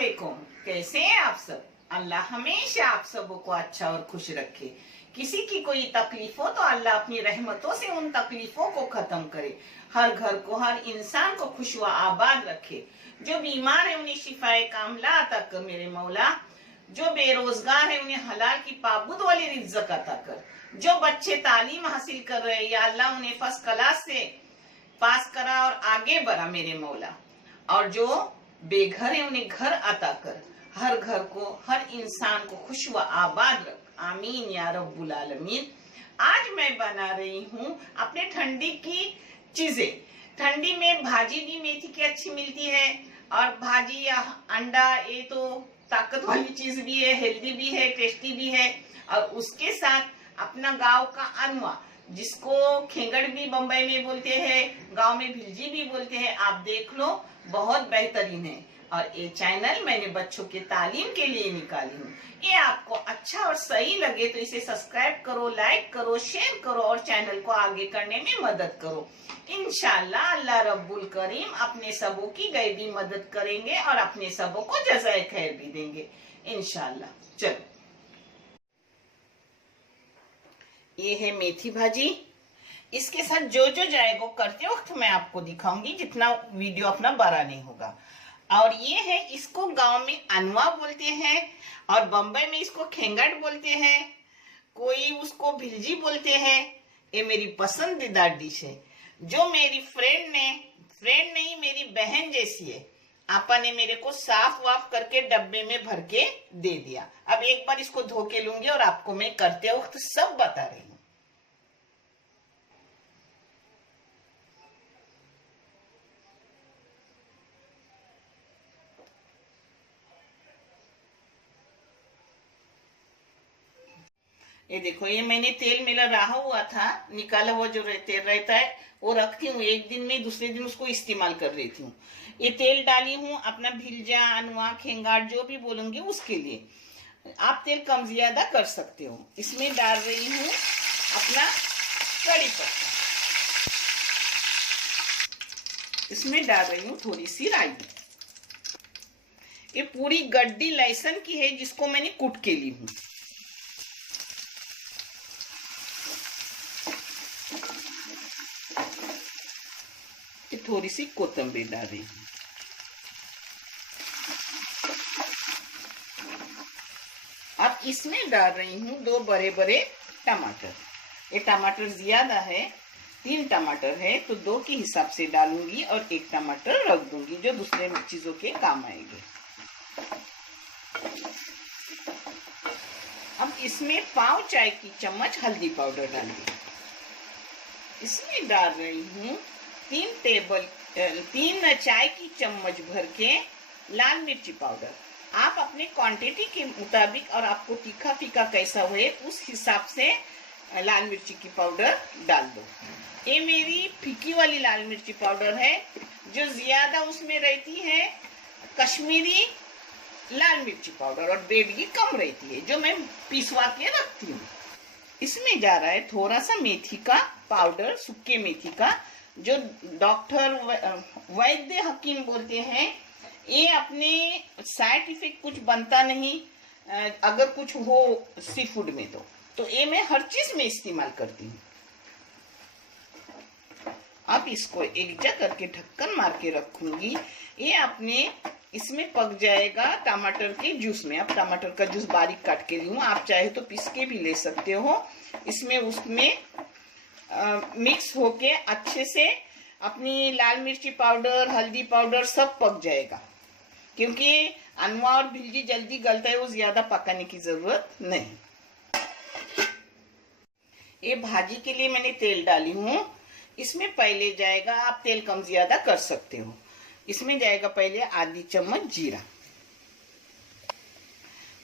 वालेकुम। कैसे हैं आप सब? अल्लाह हमेशा आप सबों को अच्छा और खुश रखे। किसी की कोई तकलीफ हो तो अल्लाह अपनी रहमतों से उन तकलीफों को खत्म करे। हर घर को, हर इंसान को खुश व आबाद रखे। जो बीमार है उन्हें शिफाए कामला अता कर मेरे मौला। जो बेरोजगार है उन्हें हलाल की पाबूद वाली रिज़्क़ अता कर। जो बच्चे तालीम हासिल कर रहे हैं या अल्लाह उन्हें फर्स्ट क्लास से पास करा और आगे बढ़ा मेरे मौला। और जो बेघर है उन्हें घर अता कर। हर घर को, हर इंसान को खुश व आबाद रख। आमीन या रब्बुल आलमीन। आज मैं बना रही हूँ अपने ठंडी की चीजें। ठंडी में भाजी भी मेथी की अच्छी मिलती है, और भाजी या अंडा ये तो ताकत वाली चीज भी है, हेल्दी भी है, टेस्टी भी है। और उसके साथ अपना गांव का अनवा, जिसको खेंगड़ भी बम्बई में बोलते हैं, गांव में भिलजी भी बोलते हैं, आप देख लो, बहुत बेहतरीन है। और ये चैनल मैंने बच्चों के तालीम के लिए निकाली हूँ। ये आपको अच्छा और सही लगे तो इसे सब्सक्राइब करो, लाइक करो, शेयर करो और चैनल को आगे करने में मदद करो। इंशाल्लाह अल्लाह रब्बुल करीम अपने सबों की गैबी मदद करेंगे और अपने सबों को जज़ाए खैर भी देंगे इंशाल्लाह। चलो, ये है मेथी भाजी। इसके साथ जो जो जाएगा करते वक्त मैं आपको दिखाऊंगी, जितना वीडियो अपना बड़ा नहीं होगा। और ये है, इसको गांव में अनवा बोलते हैं और बम्बई में इसको खेंगड़ बोलते हैं, कोई उसको भिलजी बोलते हैं। ये मेरी पसंदीदा डिश है, जो मेरी फ्रेंड नहीं मेरी बहन जैसी है। आपा ने मेरे को साफ वाफ करके डब्बे में भर के दे दिया। अब एक बार इसको धो के लूंगी और आपको मैं करते वक्त सब बता रही हूँ। ये देखो, ये मैंने तेल मेरा रहा हुआ था, निकाला हुआ जो तेल रहता है वो रखती हूँ। एक दिन में दूसरे दिन उसको इस्तेमाल कर लेती हूँ। ये तेल डाली हूँ अपना भिलजा, अनवा, खेंगार जो भी बोलूंगी उसके लिए। आप तेल कम ज्यादा कर सकते हो। इसमें डाल रही हूँ अपना कड़ी पत्ता, इसमें डाल रही हूँ थोड़ी सी राई। ये पूरी गड्डी लहसुन की है जिसको मैंने कूट के ली हूँ। थोड़ी सी कोतंबीर डाल रही हूँ। अब इसमें डाल रही हूँ 2 बड़े बड़े टमाटर। ये टमाटर ज्यादा है, 3 टमाटर है तो 2 के हिसाब से डालूंगी और 1 टमाटर रख दूंगी जो दूसरे चीजों के काम आएंगे। अब इसमें पाव चाय की चम्मच हल्दी पाउडर डालूंगी। इसमें डाल रही हूँ 3 चाय की चम्मच भर के लाल मिर्ची पाउडर। आप अपने क्वांटिटी के मुताबिक और आपको तीखा फीका कैसा हुए उस हिसाब से लाल मिर्ची की पाउडर डाल दो। ये मेरी फीकी वाली लाल मिर्ची पाउडर है, जो ज्यादा उसमें रहती है कश्मीरी लाल मिर्ची पाउडर और बेडगी कम रहती है, जो मैं पिसवा के रखती हूँ। इसमें जा रहा है थोड़ा सा मेथी का पाउडर, सूखे मेथी का, जो डॉक्टर वैद्य हकीम बोलते हैं ये अपने साइड इफेक्ट कुछ बनता नहीं अगर कुछ हो सी फूड में तो ये मैं हर चीज में इस्तेमाल करती हूँ। अब इसको एक जगह करके ढक्कन मार के रखूंगी। ये अपने इसमें पक जाएगा टमाटर के जूस में। अब टमाटर का जूस बारीक काट के ली हूँ, आप चाहे तो पीस के भी ले सकते हो। इसमें उसमें मिक्स होके अच्छे से अपनी लाल मिर्ची पाउडर, हल्दी पाउडर सब पक जाएगा, क्योंकि अनवा और भिलजी जल्दी गलता है, वो ज्यादा पकाने की जरूरत नहीं। ये भाजी के लिए मैंने तेल डाली हूँ। इसमें पहले जाएगा, आप तेल कम ज्यादा कर सकते हो। इसमें जाएगा पहले आधी चम्मच जीरा।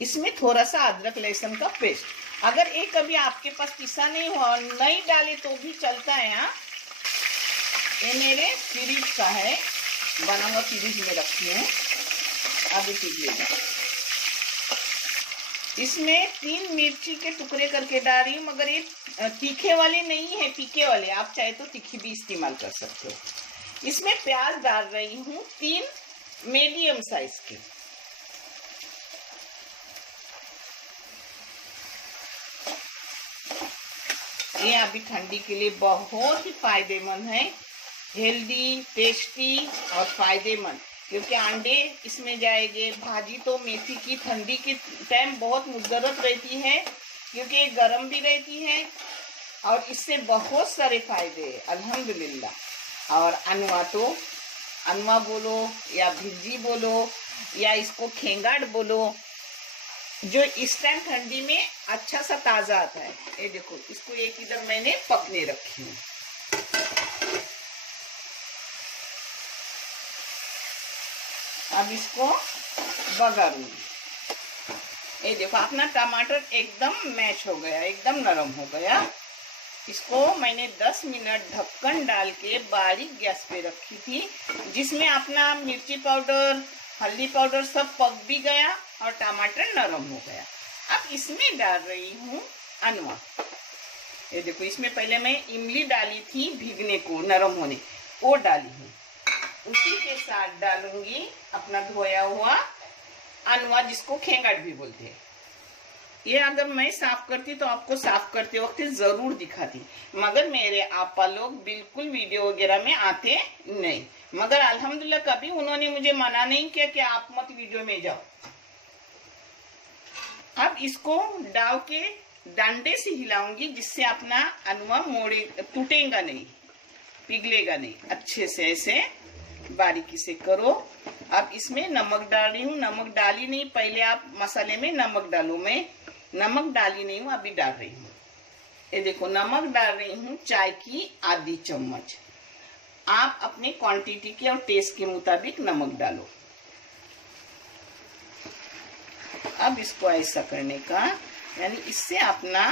इसमें थोड़ा सा अदरक लहसुन का पेस्ट। अगर ये कभी आपके पास पिसा नहीं हो और नहीं डाले तो भी चलता है। यहाँ ये मेरे फ्रिज का है, बना हुआ फ्रिज में रखी हूँ। अभी कीजिएगा। इसमें 3 मिर्ची के टुकड़े करके डाल रही हूँ, मगर ये तीखे वाले नहीं है, फीके वाले। आप चाहे तो तीखी भी इस्तेमाल कर सकते हो। इसमें प्याज डाल रही हूँ 3 मीडियम साइज के। ये अभी ठंडी के लिए बहुत ही फायदेमंद है, हेल्दी, टेस्टी और फायदेमंद, क्योंकि अंडे इसमें जाएंगे। भाजी तो मेथी की ठंडी के टाइम बहुत मुद्दरत रहती है, क्योंकि ये गर्म भी रहती है और इससे बहुत सारे फायदे हैं अल्हम्दुलिल्लाह। और अनवा तो अनवा बोलो या भिजी बोलो या इसको खेंगाड़ बोलो, जो इस टाइम ठंडी में अच्छा सा ताजा आता है। ये देखो, इसको एक इधर मैंने पकने रखी हूँ। अब इसको बघारूंगी। ये देखो, अपना टमाटर एकदम मैच हो गया, एकदम नरम हो गया। इसको मैंने 10 मिनट ढक्कन डाल के बारीक गैस पे रखी थी, जिसमें अपना मिर्ची पाउडर, हल्दी पाउडर सब पक भी गया और टमाटर नरम हो गया। अब इसमें डाल रही हूँ अनवा। ये देखो, इसमें पहले मैं इमली डाली थी भीगने को, नरम होने, वो डाली हूँ। उसी के साथ डालूंगी अपना धोया हुआ अनवा, जिसको खेंगाड़ भी बोलते हैं। ये अगर मैं साफ करती तो आपको साफ करते वक्त जरूर दिखाती, मगर मेरे आपा लोग बिल्कुल वीडियो वगैरह में आते नहीं। मगर अल्हम्दुलिल्लाह कभी उन्होंने मुझे मना नहीं किया कि आप मत वीडियो में जाओ। अब इसको डाल के डंडे से हिलाऊंगी, जिससे अपना अनवा मोड़े, टूटेगा नहीं, पिघलेगा नहीं। अच्छे से ऐसे बारीकी से करो। अब इसमें नमक डाल रही हूँ। नमक डाली नहीं, पहले आप मसाले में नमक डालो। मैं नमक डाली नहीं हूँ, अभी डाल रही हूँ। ये देखो, नमक डाल रही हूँ चाय की आधी चम्मच। आप अपने क्वांटिटी के और टेस्ट के मुताबिक नमक डालो। अब इसको ऐसा करने का, यानी इससे अपना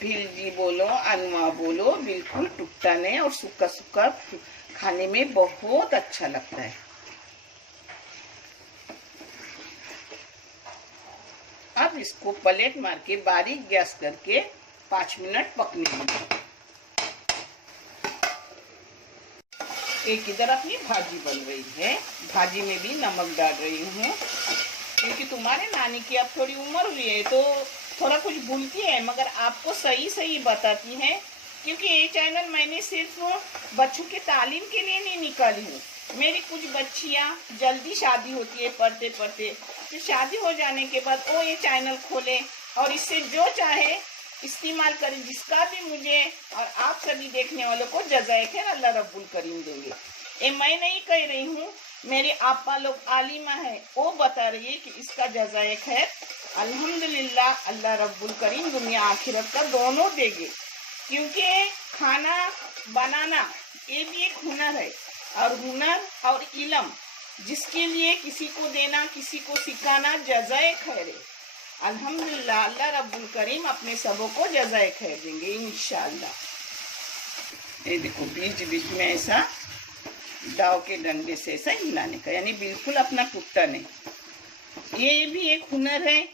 भिलजी बोलो, अनवा बोलो, बिल्कुल टूटता नहीं और सूखा सूखा खाने में बहुत अच्छा लगता है। अब इसको प्लेट मार के बारीक गैस करके 5 मिनट पकने दीजिए। एक इधर अपनी भाजी बन रही है, भाजी में भी नमक डाल रही हूँ, क्योंकि तुम्हारे नानी की अब थोड़ी उम्र हुई है तो थोड़ा कुछ भूलती है, मगर आपको सही सही बताती है। क्योंकि ये चैनल मैंने सिर्फ बच्चों के तालीम के लिए नहीं निकाली हूँ। मेरी कुछ बच्चियाँ जल्दी शादी होती है पढ़ते पढ़ते, फिर शादी हो जाने के बाद वो ये चैनल खोले और इससे जो चाहे इस्तेमाल करें, जिसका भी मुझे और आप सभी देखने वालों को जज़ाए खैर अल्लाह रब्बुल करीम देंगे। ये मैं नहीं कह रही हूँ, मेरे आपा लोग आलिमा है, वो बता रही है कि इसका जज़ाए खैर अल्हम्दुलिल्लाह अल्लाह रब्बुल करीम दुनिया आखिरत का दोनों देंगे। क्योंकि खाना बनाना ये भी एक हुनर है, और हुनर और इल्म जिसके लिए किसी को देना, किसी को सिखाना जज़ाए खैर है। अल्हम्दुलिल्लाह अल्लाह रब्बुल करीम अपने सबों को जज़ाए खैर देंगे इंशाअल्लाह। ये देखो, बीच बीच में ऐसा दाव के डंडे से ऐसा हिलाने का, यानी बिल्कुल अपना टूटता नहीं। ये भी एक हुनर है,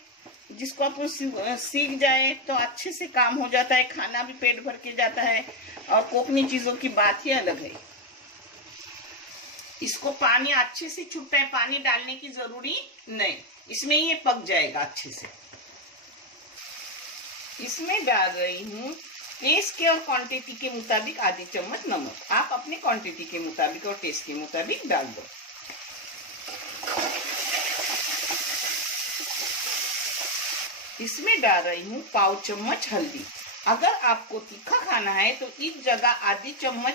जिसको अपन सीख जाए तो अच्छे से काम हो जाता है, खाना भी पेट भर के जाता है, और कोकनी चीजों की बात ही अलग है। इसको पानी अच्छे से छूटता है, पानी डालने की जरूरी नहीं, इसमें ये पक जाएगा अच्छे से। इसमें डाल रही हूँ टेस्ट के और क्वांटिटी के मुताबिक आधी चम्मच नमक। आप अपने क्वांटिटी के मुताबिक और टेस्ट के मुताबिक डाल दो। इसमें डाल रही हूँ पाव चम्मच हल्दी। अगर आपको तीखा खाना है तो इस जगह आधी चम्मच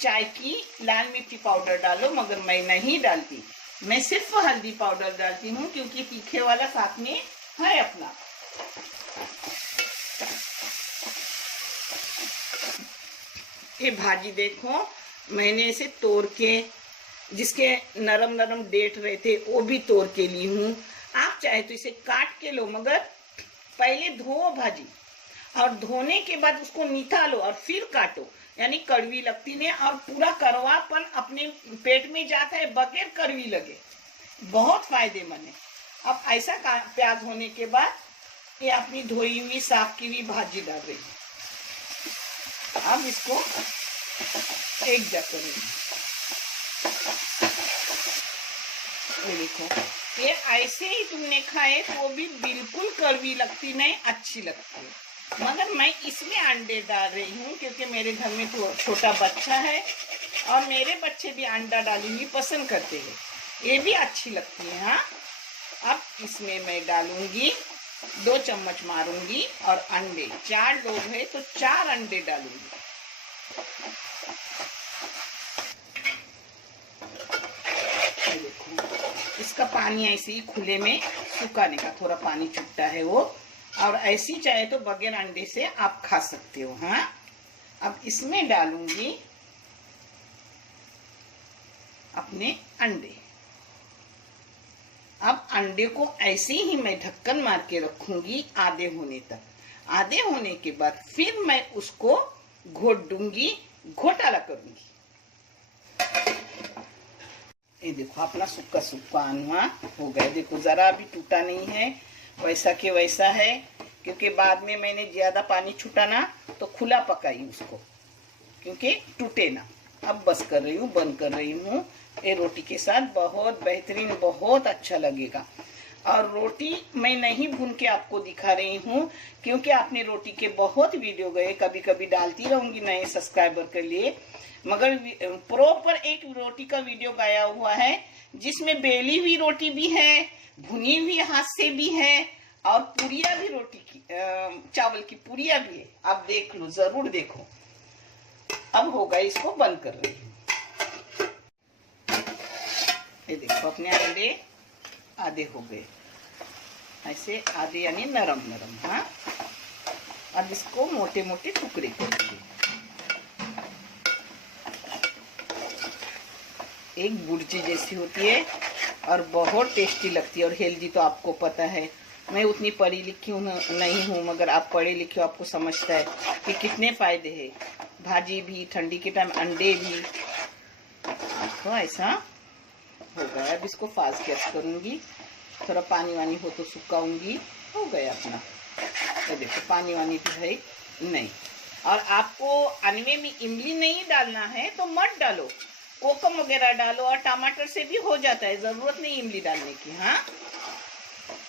चाय की लाल मिर्ची पाउडर डालो, मगर मैं नहीं डालती, मैं सिर्फ हल्दी पाउडर डालती हूँ, क्योंकि तीखे वाला साथ में है अपना। ये भाजी देखो, मैंने इसे तोड़ के, जिसके नरम नरम डेट रहते वो भी तोड़ के ली हूँ। आप चाहे तो इसे काट के लो, मगर पहले धो भाजी, और धोने के बाद उसको निकालो और फिर काटो, यानी कड़वी लगती नहीं और पूरा कड़वापन अपने पेट में जाता है बगैर कड़वी लगे, बहुत फायदेमंद है। अब ऐसा प्याज होने के बाद ये अपनी धोई हुई साफ की हुई भाजी डाल रही है। अब इसको एक जा करेंगे। ये देखो, ये ऐसे ही तुमने खाए तो वो भी बिल्कुल कड़वी लगती नहीं, अच्छी लगती है। मगर मैं इसमें अंडे डाल रही हूँ क्योंकि मेरे घर में तो छोटा बच्चा है और मेरे बच्चे भी अंडा डालूंगी पसंद करते हैं, ये भी अच्छी लगती है। हाँ, अब इसमें मैं डालूंगी 2 चम्मच मारूंगी और अंडे, 4 लोग हैं तो 4 अंडे डालूंगी। देखो इसका पानी ऐसे ही खुले में सुखाने का, थोड़ा पानी छूटता है वो, और ऐसी चाहे तो बगैर अंडे से आप खा सकते हो। हाँ, अब इसमें डालूंगी अपने अंडे। अब अंडे को ऐसे ही मैं ढक्कन मार के रखूंगी आधे होने तक। आधे होने के बाद फिर मैं उसको घोट दूंगी, घोटाला करूंगी। ये देखो अपना सुक्का सुक्का अनुआ हो गया। देखो जरा भी टूटा नहीं है, वैसा के वैसा है, क्योंकि बाद में मैंने ज्यादा पानी छूटा ना तो खुला पकाई उसको, क्योंकि टूटे ना। अब बस कर रही हूँ, बंद कर रही हूँ। ये रोटी के साथ बहुत बेहतरीन, बहुत अच्छा लगेगा। और रोटी मैं नहीं भून के आपको दिखा रही हूँ क्योंकि आपने रोटी के बहुत वीडियो गए, कभी कभी डालती रहूंगी नए सब्सक्राइबर के लिए, मगर प्रॉपर एक रोटी का वीडियो गाया हुआ है जिसमें बेली हुई रोटी भी है, भुनी हुई हाथ से भी है, और पुरिया भी, रोटी की चावल की पुरिया भी है। आप देख लो, जरूर देखो। अब होगा, इसको बंद कर रही हूँ। ये देखो अपने अंडे आधे हो गए, ऐसे आधे यानी नरम नरम। हाँ, अब इसको मोटे मोटे टुकड़े करेंगे। एक बुर्जी जैसी होती है और बहुत टेस्टी लगती है और हेल्दी तो आपको पता है। मैं उतनी पढ़ी लिखी नहीं हूँ, मगर आप पढ़े लिखे हो, आपको समझता है कि कितने फायदे हैं। भाजी भी, ठंडी के टाइम अंडे भी। तो ऐसा हो गया। अब इसको फास्ट गैस करूंगी, थोड़ा पानी वानी हो तो सुखाऊंगी। हो गया अपना। तो देखो पानी वानी भी है नहीं। और आपको अनवे में इमली नहीं डालना है तो मत डालो, कोकम वगैरह डालो, और टमाटर से भी हो जाता है, जरूरत नहीं इमली डालने की। हाँ,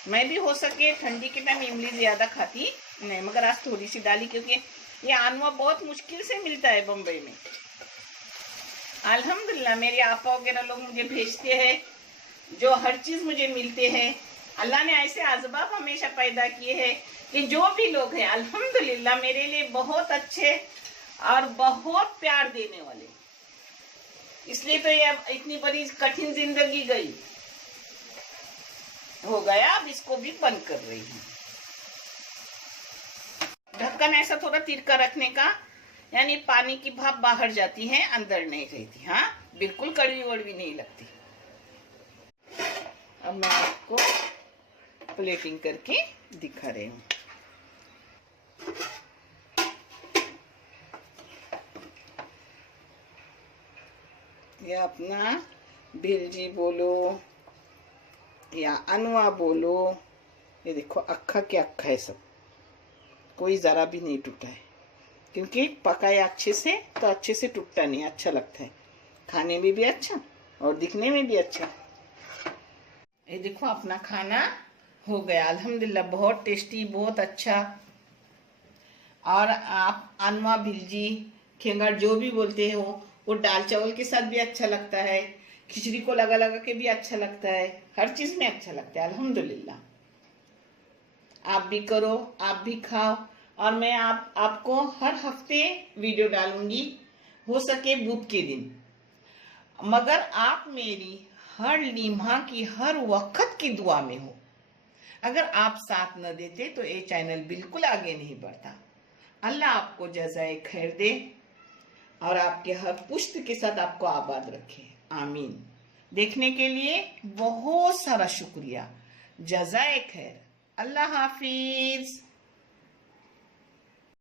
मैं भी हो सके ठंडी के टाइम इमली ज्यादा खाती नहीं, मगर आज थोड़ी सी डाली क्योंकि ये आनुआ बहुत मुश्किल से मिलता है बम्बई में। अल्हम्दुलिल्लाह मेरे आपा वगैरह लोग मुझे भेजते हैं, जो हर चीज मुझे मिलते हैं। अल्लाह ने ऐसे असबाब हमेशा पैदा किए हैं कि जो भी लोग हैं अल्हम्दुलिल्लाह मेरे लिए बहुत अच्छे और बहुत प्यार देने वाले। इसलिए तो ये इतनी बड़ी कठिन जिंदगी गई। हो गया, अब इसको भी बंद कर रही हूँ। ढक्कन ऐसा थोड़ा तिरका रखने का, यानी पानी की भाप बाहर जाती है, अंदर नहीं रहती। हाँ, बिल्कुल कड़वी वड़वी नहीं लगती। अब मैं आपको प्लेटिंग करके दिखा रही हूँ। ये अपना भिलजी बोलो या अनुआ बोलो, ये देखो अक्खा के अक्खा है सब, कोई जरा भी नहीं टूटा है, क्योंकि पकाया अच्छे से तो अच्छे से टूटता नहीं, अच्छा लगता है, खाने में भी अच्छा और दिखने में भी अच्छा। ये देखो अपना खाना हो गया अल्हम्दुलिल्लाह, बहुत टेस्टी, बहुत अच्छा। और आप अनुआ, भिलजी, खेंगड़ जो भी बोलते हो, वो दाल चावल के साथ भी अच्छा लगता है, खिचड़ी को लगा लगा के भी अच्छा लगता है, हर चीज में अच्छा लगता है अल्हम्दुलिल्लाह। आप भी करो, आप भी खाओ। और मैं आपको हर हफ्ते वीडियो डालूंगी, हो सके बुध के दिन, मगर आप मेरी हर लिम्हा की, हर वक्त की दुआ में हो। अगर आप साथ न देते तो ये चैनल बिल्कुल आगे नहीं बढ़ता। अल्लाह आपको जज़ाए खैर दे और आपके हर पुश्त के साथ आपको आबाद रखे, आमीन। देखने के लिए बहुत सारा शुक्रिया, जज़ाए खैर, अल्लाह हाफिज।